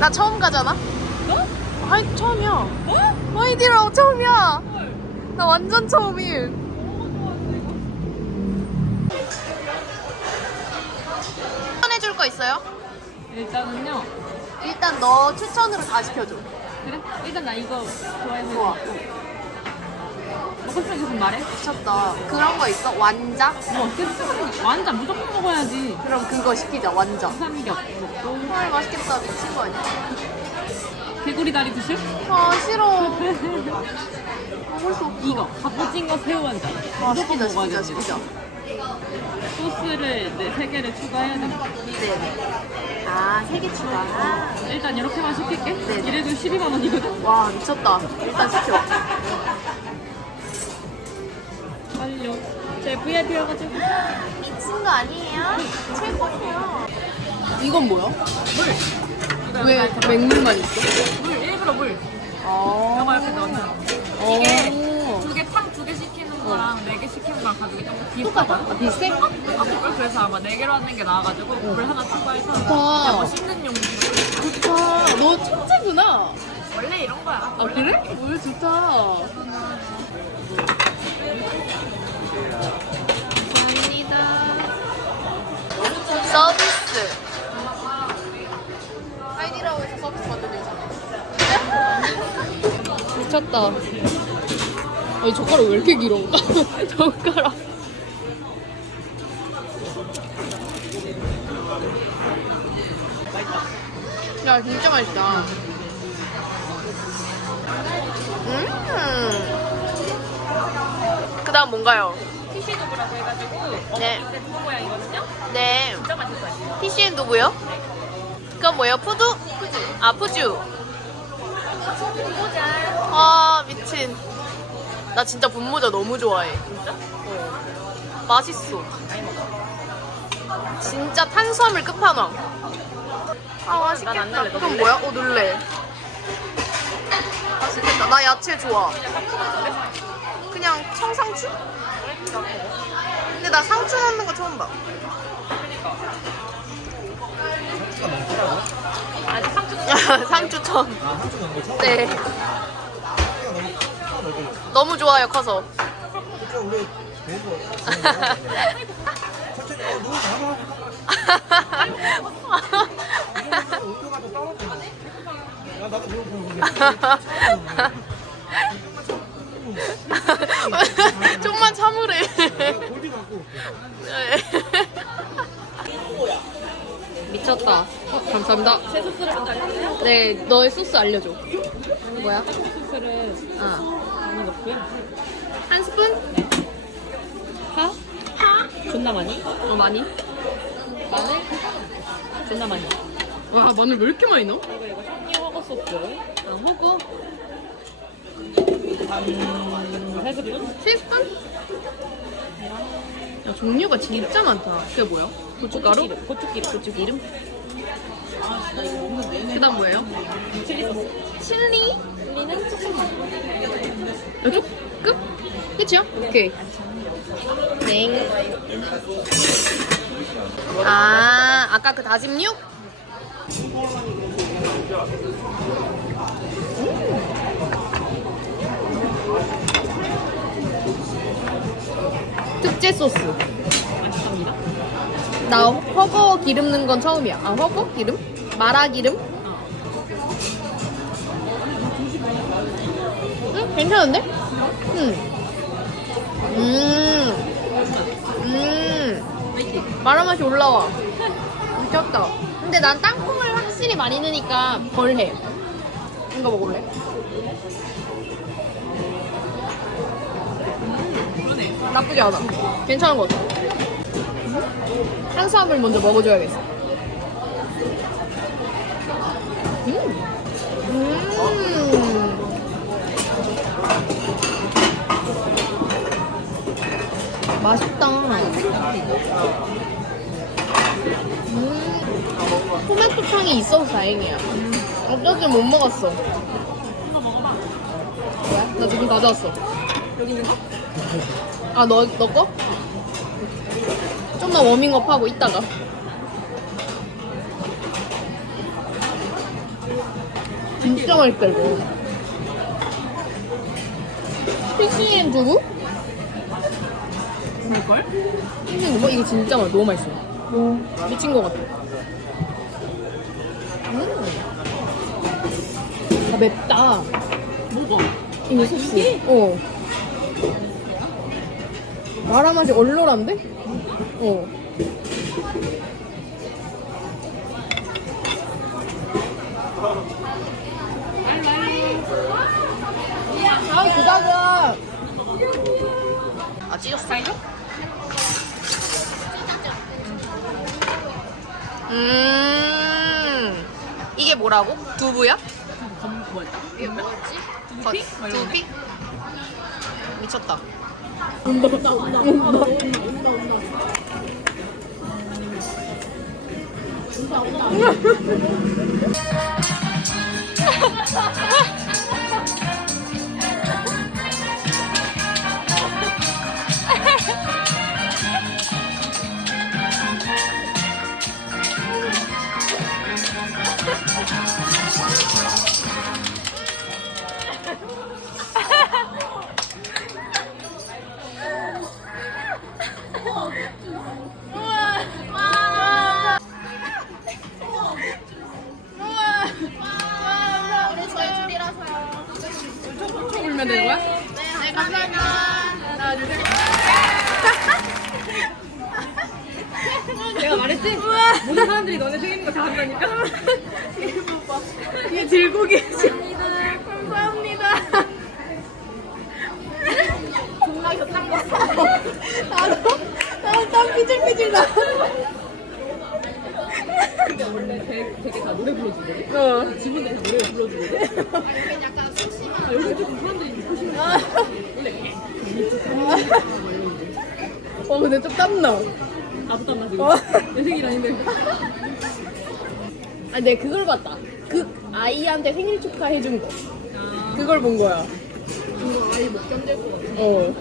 나 처음 가잖아? 너? 하이 처음이야. 어? 하이디라고 처음이야. 헐. 나 완전 처음임. 추천해줄 거 있어요? 일단은요. 일단 너 추천으로 다 시켜줘. 그래? 일단 나 이거 좋아해서 좋아. 싶은 계속 말해. 미쳤다. 그런 거 있어? 완자? 뭐 계속 완전 무조건 먹어야지. 그럼 그거 시키자. 완자. 삼겹 먹고 헐 맛있겠다. 미친 거 아니야? 개구리 다리 드실? 아 싫어. 먹을 수 없어. 이거 갑오징어 새우 완전. 아, 시키자 시키자 먹어야지. 시키자. 소스를 네, 세 개를 추가해야 됩니다. 네네. 아, 세 개 추가. 일단 이렇게만 시킬게. 네. 이래도 12만 원이거든. 와, 미쳤다. 일단 시켜. 제 VIP여가지고. 미친 거 아니에요? 최고예요. 이건 뭐야? 물. 왜 맹물만 있어? 물 일부러 물. 아. 이거 이렇게 넣는. 오. 이게 두 개 탕 두 개 시키는 거랑 네 개 시키는 거랑 가격이 조금 비슷하다. 아, 비슷해? 똑같을 그래서 아마 네 개로 하는 게 나아가지고 물 하나 추가해서 좋다. 그냥 뭐 씻는 용도. 좋다. 너 천재구나. 원래 이런 거야. 아, 그래? 물 좋다. 감사합니다. 서비스. 하이디라고에서 서비스 받는 여자. 미쳤다. 아니 젓가락 왜 이렇게 길어? 젓가락. 야 진짜 맛있다. 음. 그 다음 뭔가요? 피시도브라고 해가지고 네. 어묵 두 모양이거든요. 네. 진짜 맛있어요. 피시엔 누구요? 그건 뭐예요? 푸두? 아 푸주. 아 미친. 나 진짜 분모자 너무 좋아해. 진짜? 어. 맛있어. 많이 먹어. 진짜 탄수화물 끝판왕. 아 난안 맛있겠다. 너 넣을래? 뭐야? 어 넣을래. 맛있겠다. 나 야채 좋아. 그냥 청상추? 근데 나 상추 넣는 거 처음 봐. 아직 상추 상추천. 아, 한쪽 넣은 거 처음 네. 너무 좋아요 커서. 우리 대고 천천히 어 누구 잡아 온도가 보고 좀만 참으래. 갖고 미쳤다. 어, 감사합니다. 제 소스를 먼저 알려주세요. 네, 너의 소스 알려줘. 뭐야? 소스를 아, 많이 넣고요. 한 스푼? 파? 존나 많이. 어, 많이. 마늘? 존나 많이. 와, 마늘 왜 이렇게 많이 넣어? 소스. 아, 호구. 한 3스푼? 7스푼? 야, 종류가 진짜 많다. 그게 뭐야? 고춧가루? 고춧기름. 고추기름? 아, 나 이거 먹는데. 그 다음 뭐예요? 칠리 소스. 칠리? 칠리는 조금만. 야, 조금? 끝이야? 오케이. 땡. 아, 아까 그 다짐 육? 특제 소스. 나 허거 기름 넣은 건 처음이야. 아, 허거 기름? 마라 기름? 응, 괜찮은데? 응. 음. 음. 마라 맛이 올라와. 미쳤다. 근데 난 땅콩을 확실히 많이 넣으니까 덜해. 이거 먹을래? 나쁘지 않아. 괜찮은 것 같아. 탄수화물 먼저 먹어줘야겠어. 음. 음. 맛있다. 음. 토마토탕이 있어서 다행이야. 어쩌지 못 먹었어. 이거. 뭐야? 나 지금 가져왔어. 여기 있는 거? 아, 너, 너 거? 좀 더 워밍업 하고 이따가. 진짜 맛있다 이거. PCM 두부? 뭘걸? PCM 두부? 이거 진짜 맛 너무 맛있어. 미친 것 같아. 맵다. 뭐가? 이거 소스. 어. 마라 맛이 얼얼한데? 어. 아, 그다가. 아, 찢었어. 음. 이게 뭐라고? 두부야? 검 뭐였다? 이게 뭐였지? 두피? 막 이런 거. 두피? 미쳤다. 우리 말했지? 모든 사람들이 너네 생기는 거다 한다니까? 얘 들고 계셔. 감사합니다. 존나 곁장 갔어. 나도, 나도 땀 삐질삐질 나. 근데 원래 되게, 되게 다 노래 불러주거든? 어. 지분들이 다 노래 불러주거든? 여기 약간 술 심한. 아, 여기 조금 사람들이 듣고 싶네. 원래 어, 근데 좀 땀나. 나도 땀나 지금. 어. 내 생일 아닌데. 아, 내가 그걸 봤다. 그 아이한테 생일 축하해준 거. 아, 그걸 본 거야. 이거 아예 못 견딜 것 같아. 어.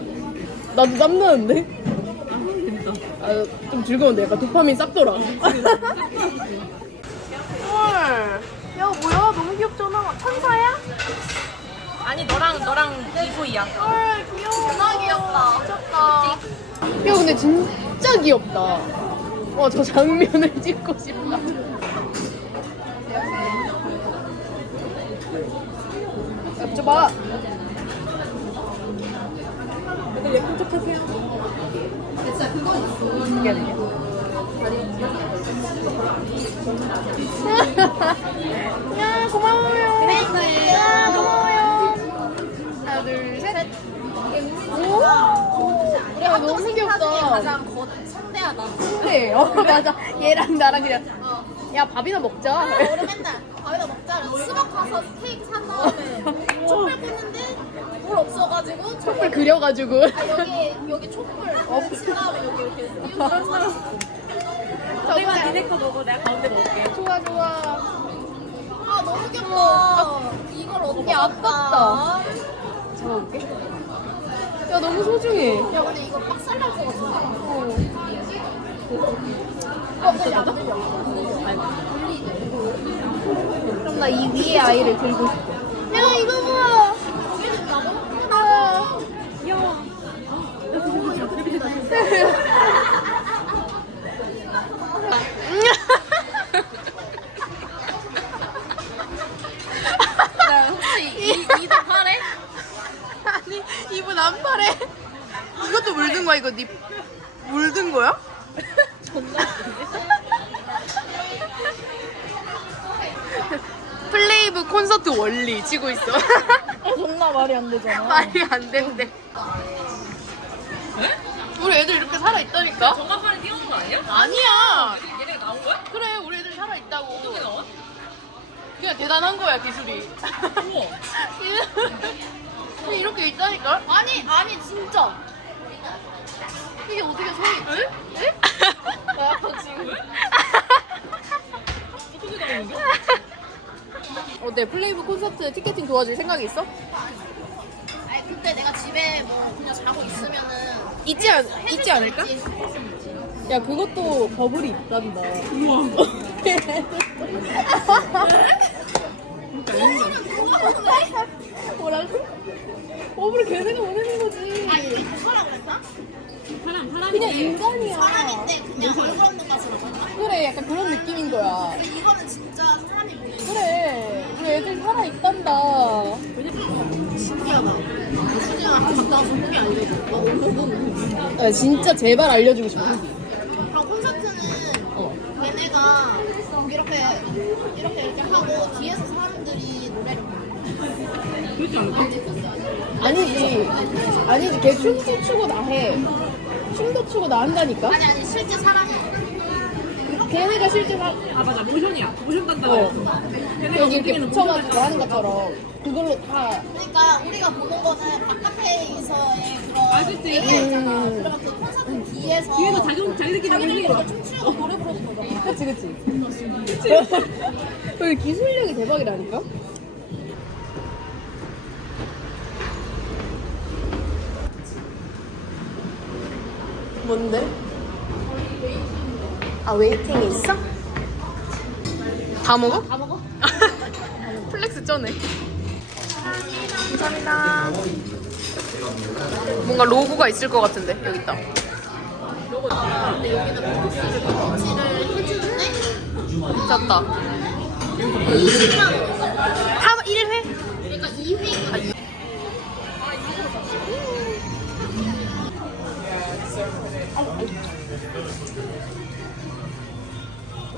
나도 땀나는데? 아, 재밌다. 아, 좀 즐거운데. 약간 도파민 쌉돌아. 헐. 야, 뭐야? 너무 귀엽잖아. 천사야? 아니, 너랑, 너랑 이소이야. 헐, 귀여워. 존나 귀엽다. 미쳤다. 야, 근데 진 짜 귀엽다. 와, 저 장면을 찍고 싶다. 야, 줘봐. 다들 예쁜 척 하세요. 미안해. 야, 고마워요. 야, 고마워요. 하나, 둘, 셋. 오, 우리 야, 학교 너무 중에 귀엽다. 가장 거, 성대하다. 그래, 어, 맞아. 얘랑 나랑 그냥. 어. 야, 밥이나 먹자. 아, 우리 맨날 밥에다 먹자. 수박 가서 스테이크 산 다음에 촛불 꽂는데 물 없어가지고 촛불 그려가지고. 아, 여기 여기 촛불 친 다음에 여기 이렇게 띄우고 내가 니네 거 먹어. 내가 가운데 먹을게. 좋아, 좋아. 아 너무 귀엽다. 이걸 어떻게 야, 아깝다. 잡아볼게. 야, 너무 소중해. 야 근데 이거 빡살 날것 같은데. 어. 어 근데 안 들려. 그럼 나 이 위에 아이를 들고 싶어. 이것도 물든 거야, 이거 니 물든 거야? 플레이브 콘서트 원리 치고 있어. 존나 말이 안 되잖아. 말이 안 된대. 우리 애들 이렇게 살아 있다니까? 정갑판에 띄우는 거 아니야? 아니야. 얘네가 나온 거야? 그래, 우리 애들 살아 있다고. 어떻게 나와? 그냥 대단한 거야, 기술이. 우와. 근데 이렇게 있다니까? 아니 아니 진짜. 이게 어떻게 소리? 응? 응? 나 약간 지금. 어떻게 나오는 게? 어때? 플레이브 콘서트 티켓팅 도와줄 생각이 있어? 아니 근데 내가 집에 뭐 그냥 자고 있으면은 있지, 않, 있지 않을까? 야, 그것도 버블이 있단다. 우와. 그거는 뭐라고? 업으로 걔네가 원하는 거지. 아니 이게 누구라 그랬어? 사람, 사람. 그냥 인간이야. 사람인데 그냥 얼굴 없는 것으로 그래, 약간 그런 느낌인 거야. 이거는 진짜 사람이 보는 그래, 우리 애들 살아있단다. 신기하다. 아, 아, 아, 진짜 제발 알려주고 싶어. 그럼 콘서트는 어. 얘네가 이렇게 이렇게 이렇게 하고 뒤에서 사람 노래를 부르는 아니지, 아니지. 걔 춤도 추고 나 해. 춤도 추고 나 한다니까. 아니 아니 실제 사람이 걔네가 실제 사, 아 맞아 모션이야 모션 단다 어. 여기 이렇게 붙여가지고 하는 것처럼 그걸로 다. 그러니까 우리가 보는 거는 바깥에서의 그런 아, 그치. 얘기가 있잖아. 음. 그러면 그 콘서트 뒤에서 뒤에서 자기 자기들끼리 자기들끼리 하는 막 춤추고 노래 부르는 거잖아. 그치, 그치. 여기 기술력이 대박이라니까? 뭔데? 아, 웨이팅이 있어? 다 먹어? 다 먹어? 플렉스 쩌네. 감사합니다. 뭔가 로고가 있을 것 같은데, 여기 있다. 근데 여기는 포커스를 배치를 해주는데 짰다.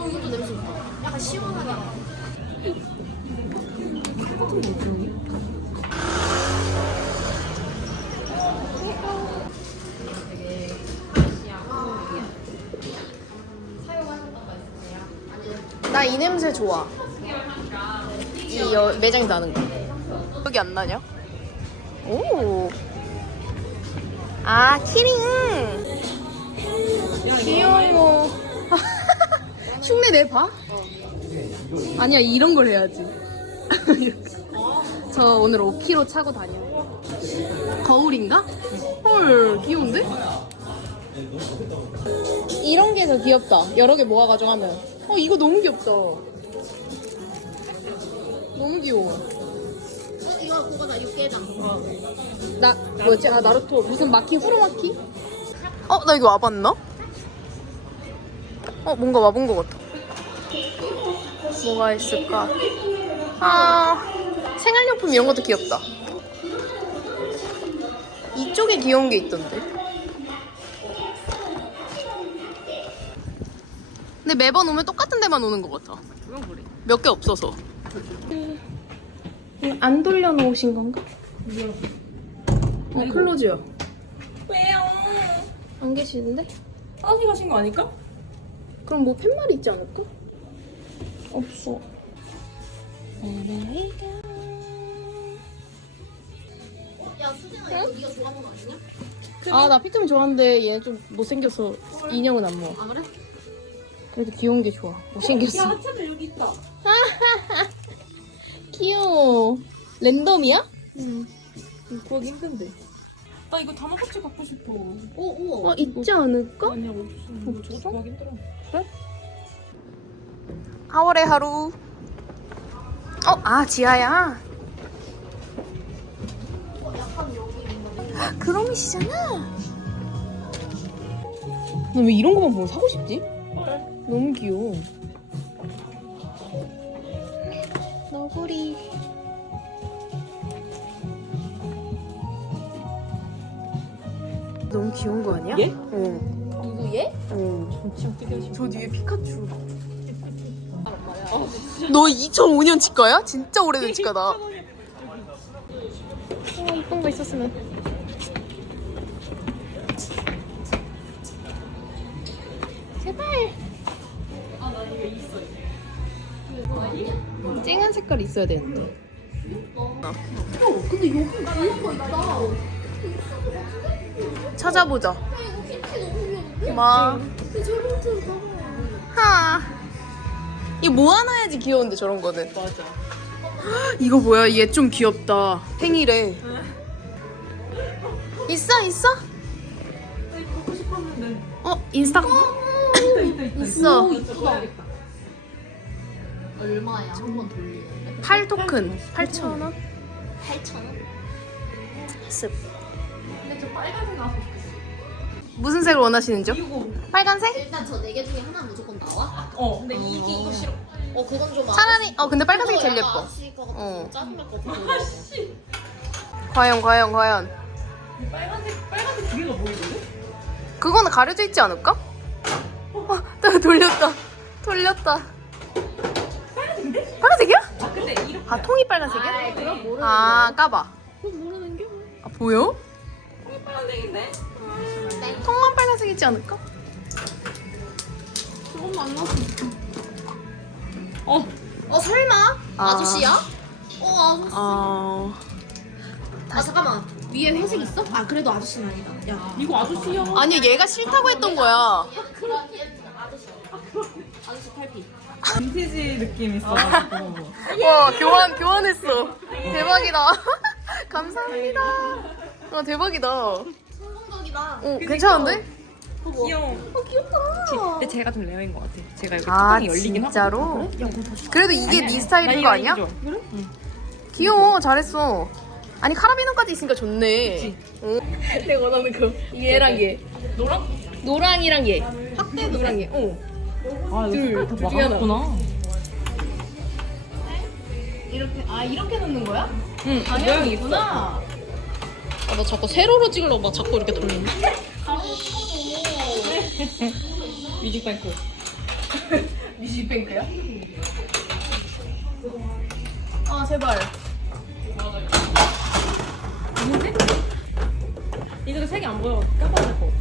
어, 이것도 냄새 좋다. 약간 시원하게. 나이 냄새 좋아. 이 여, 매장 나는 거. 여기 안 나냐? 오. 아, 키링. 귀여워. 흉내 내봐. 아니야, 이런 걸 해야지. 저 오늘 5kg 차고 다녀. 거울인가? 헐, 귀여운데? 이런 게 더 귀엽다. 여러 개 모아가지고 하면. 어, 이거 너무 귀엽다. 너무 귀여워. 어, 이거 그거다, 육개장. 나, 뭐였지? 아, 나루토. 무슨 마키? 후로마키? 어, 나 이거 와봤나? 어, 뭔가 와본 것 같아. 뭐가 있을까? 아, 생활용품 이런 것도 귀엽다. 이쪽에 귀여운 게 있던데. 근데 매번 오면 똑같은 데만 오는 것 같아. 그건 그래 몇 개 없어서. 안 돌려놓으신 건가? 어, 클로즈요. 왜요 안 계시는데? 빠지 가신 거 아닐까? 그럼 뭐 팻말이 있지 않을까? 없어. 야, 수진아, 이거 네가 좋아하는 거 아니냐? 아, 나 피크미 좋아하는데 얘 좀 못생겨서 인형은 안 먹어. 아, 그래? 그래도 귀여운 게 좋아. 못생겼어. 하차들 여기 있다 귀여워. 랜덤이야? 응 구하기 힘든데 나 이거 다마코치 갖고 싶어 오, 오. 어, 있지 않을까? 아니야 없어 없어? 구하기 힘들어 4월의 하루. 어, 아, 지아야. 그럼이시잖아. 나 왜 이런 거만 보면 사고 싶지? 너무 귀여워. 너구리. 너무 귀여운 거 아니야? 얘? 어. 누구 얘? 되게 저 뒤에 피카츄. 너 2005년 치과야? 진짜 오래된 치과다. 어, 이쁜 거 있었으면. 제발. 쨍한 색깔 있어야 되는데. 근데 여기 귀여운 거 있다. 찾아보자. 봐봐. 하. 이거 모아놔야지 귀여운데 저런 거는. 맞아 이거 뭐야? 얘 좀 귀엽다. 팽이래. 있어 있어? 싶었는데 어 인스타 있다 있다 있다 있어. 이쁘다. 얼마야? 한 번 돌리는데? 8 토큰 8,000원. 8,000원? 습. 근데 저 빨간색 나왔으면 좋겠어 무슨 색을 원하시는죠? 빨간색? 일단 저 네 개 중에 하나 무조건 나와? 어 근데 이게 이거 싫어 어 그건 좀 차라리 어 근데 빨간색이 제일 예뻐. 어. 짜증날 것 같아 과연 과연 과연. 빨간색 빨간색 두 개가 보이거든? 그거는 가려져 있지 않을까? 어, 나 돌렸다. 돌렸다. 빨간색이야? 아 근데 이렇게 아 통이 빨간색이야? 그럼 모르는 아 까봐. 모르는 게아 보여? 빨간색인데? 통만 빨간색이지 않을까? 저건 만났어 어어 설마? 아. 아. 저씨야 어 아저씨 어. 아 잠깐만 위에 회색 있어? 아 그래도 아저씨는 아니다 야 이거 아저씨야 아니 얘가 싫다고 했던 거야. 아저씨 탈피 빈티지 느낌 있어가지고 와 교환 교환했어. 대박이다. 감사합니다. 아 대박이다. 성공적이다 어 괜찮은데? 귀여워 어 귀엽다 근데 제가 좀 레어인 것 같아 제가 여기 아 뚜껑이 열리긴 진짜로? 야 그거 다시 그래도 이게 네 스타일인 거 아니야? 귀여워 잘했어. 아니 카라비너까지 있으니까 좋네. 어? 내가 원하는 그 얘랑 얘. 노랑? 노랑이랑 얘. 확대 노랑 얘. 어. 아 둘, 이거 둘다 중에 하나. 막았구나 이렇게 아 이렇게 넣는 거야? 응 모양이 있어 아, 나 자꾸 세로로 찍으려고 막 자꾸 이렇게 돌리네. 뮤직뱅크 뮤직뱅크야? 아 제발. 아닌데? 이거 색이 안 보여 될거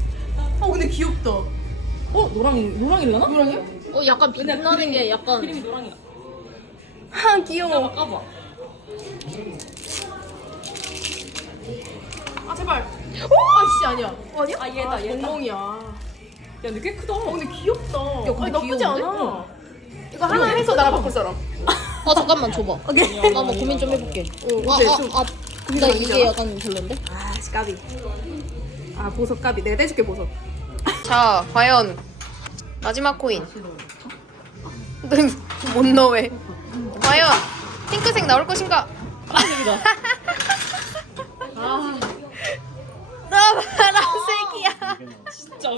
어 근데 귀엽다. 어? 노랑이 노랑일라나? 노랑이야? 어 약간 빛나는 게 약간 그림이 노랑이야 아 귀여워. 까봐 아 제발. 어? 아씨 아니야. 아니야? 아 얘다 얘다 멍멍이야. 야 근데 꽤 크다 어 근데 귀엽다. 야 근데 아니, 나쁘지 귀여운데? 않아. 이거 하나 해서 나랑 바꿀 사람. 어 잠깐만 줘봐 오케이. 나 한번 고민 좀 해볼게 어, 아, 어때? 아, 좀- 아, 근데 이게 약간 별론데? 아 까비. 아 보석 까비. 내가 떼줄게 보석. 자 과연 마지막 코인. 못 넣어 왜? 과연 핑크색 나올 것인가? 파란색이다 나 파란색이야. 진짜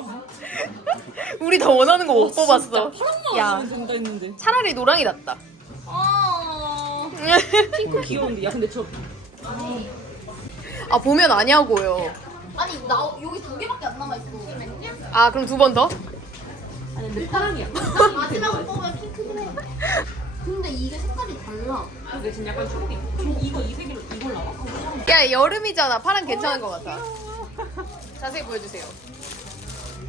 우리 다 원하는 거 못 뽑았어. 파란만 된다 했는데 차라리 노랑이 낫다. 아 핑크 귀여운데 야 근데 저 아 보면 아냐고요. 아니 나 여기 두 개밖에 안 남아 있어 아 그럼 두 번 더? 아니 근데 파랑이야 나 마지막으로 뽑으면 핑크긴 해 근데 이게 색깔이 달라 근데 지금 약간 초록이 저 이거 이 색으로 이걸 나와? 야 여름이잖아. 파란 괜찮은 것 같아. 자세히 보여주세요.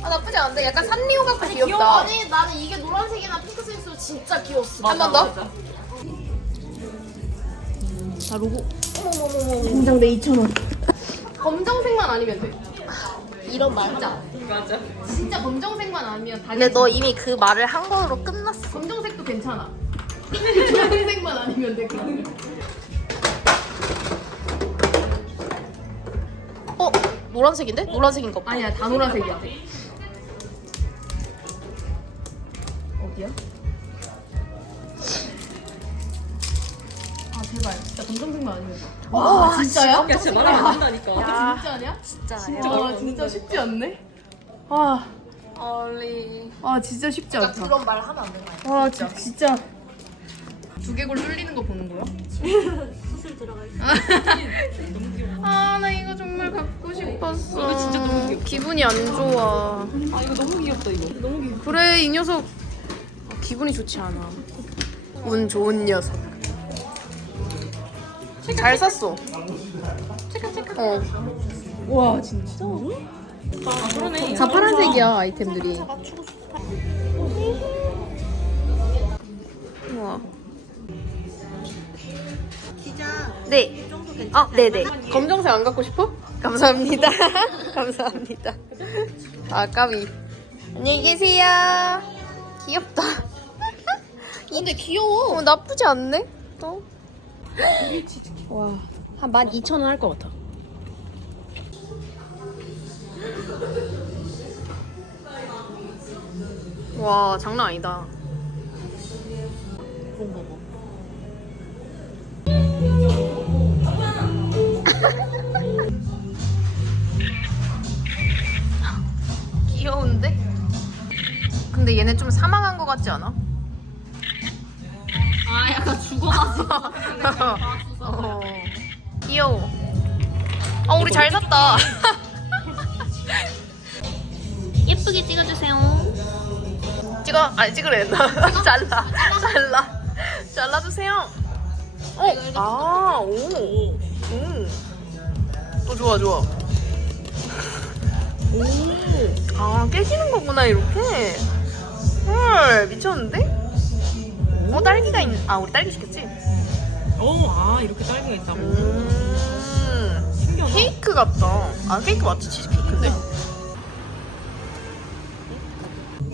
아 나쁘지 않은데 약간 산리오 같고 귀엽다. 아니 나는 이게 노란색이나 핑크색으로 진짜 귀여웠어 한 번 더? 자 로고. 공장대 2,000원 검정색만 아니면 돼. 이런 말 진짜 맞아 진짜 검정색만 아니면 다. 근데 너 이미 그 말을 한 거로 끝났어 검정색도 괜찮아. 검정색만 아니면 돼. 그러면. 노란색인데? 노란색인가 봐 아니야 다 노란색이야. 어디야? 아 제발 진짜 검정색만 아니면 돼. 와 진짜야? 야 진짜 말이 안 된다니까 아, 진짜 아니야? 진짜 진짜 와 진짜. 쉽지 않네. 와, 얼리 아 진짜 쉽지 않다. 그런 말 하면 안 거야 와 진짜 진짜 두개골 뚫리는 거 보는 거야? 수술 들어가 있어 아 나 이거 정말 갖고 싶었어. 이거 진짜 너무 귀엽다. 기분이 안 좋아. 아 이거 너무 귀엽다 이거 너무 귀여워 그래 이 녀석 아, 기분이 좋지 않아. 운 좋은 녀석. 잘 샀어. 어. 와 진짜. 아 그러네 다 파란색이야 아이템들이. 우와. 네. 이 정도 아, 괜찮아 네네. 검정색 안 갖고 싶어? 감사합니다. 감사합니다. 아, 까비. 안녕히 계세요. 귀엽다. 근데 귀여워 어, 나쁘지 않네? 또. 와, 한 12,000원 할 것 같아. 와, 장난 아니다. 그런가 봐 근데 얘네 좀 사망한 것 같지 않아? 아 약간 죽어가지고. 어. 귀여워. 아 우리 잘 샀다. 예쁘게 찍어주세요. 찍어? 아니 찍으래. 잘라. 잘라. 잘라주세요. 어? 아, 오. 음. 어, 좋아, 좋아. 깨지는 거구나, 이렇게. 헐, 미쳤는데? 어, 딸기가 있, 아, 우리 딸기 시켰지? 어아 이렇게 딸기가 있다고. 음. 신기하다. 케이크 같다. 아, 케이크 맞지? 치즈케이크인데.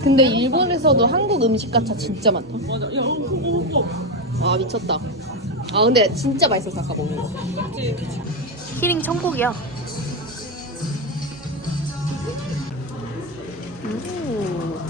근데 일본에서도 한국 음식 가차 진짜 많다. 맞아. 야 어, 그거 아 미쳤다. 아 근데 진짜 맛있었어 아까 먹는 거. 키링 천국이야. Ooh.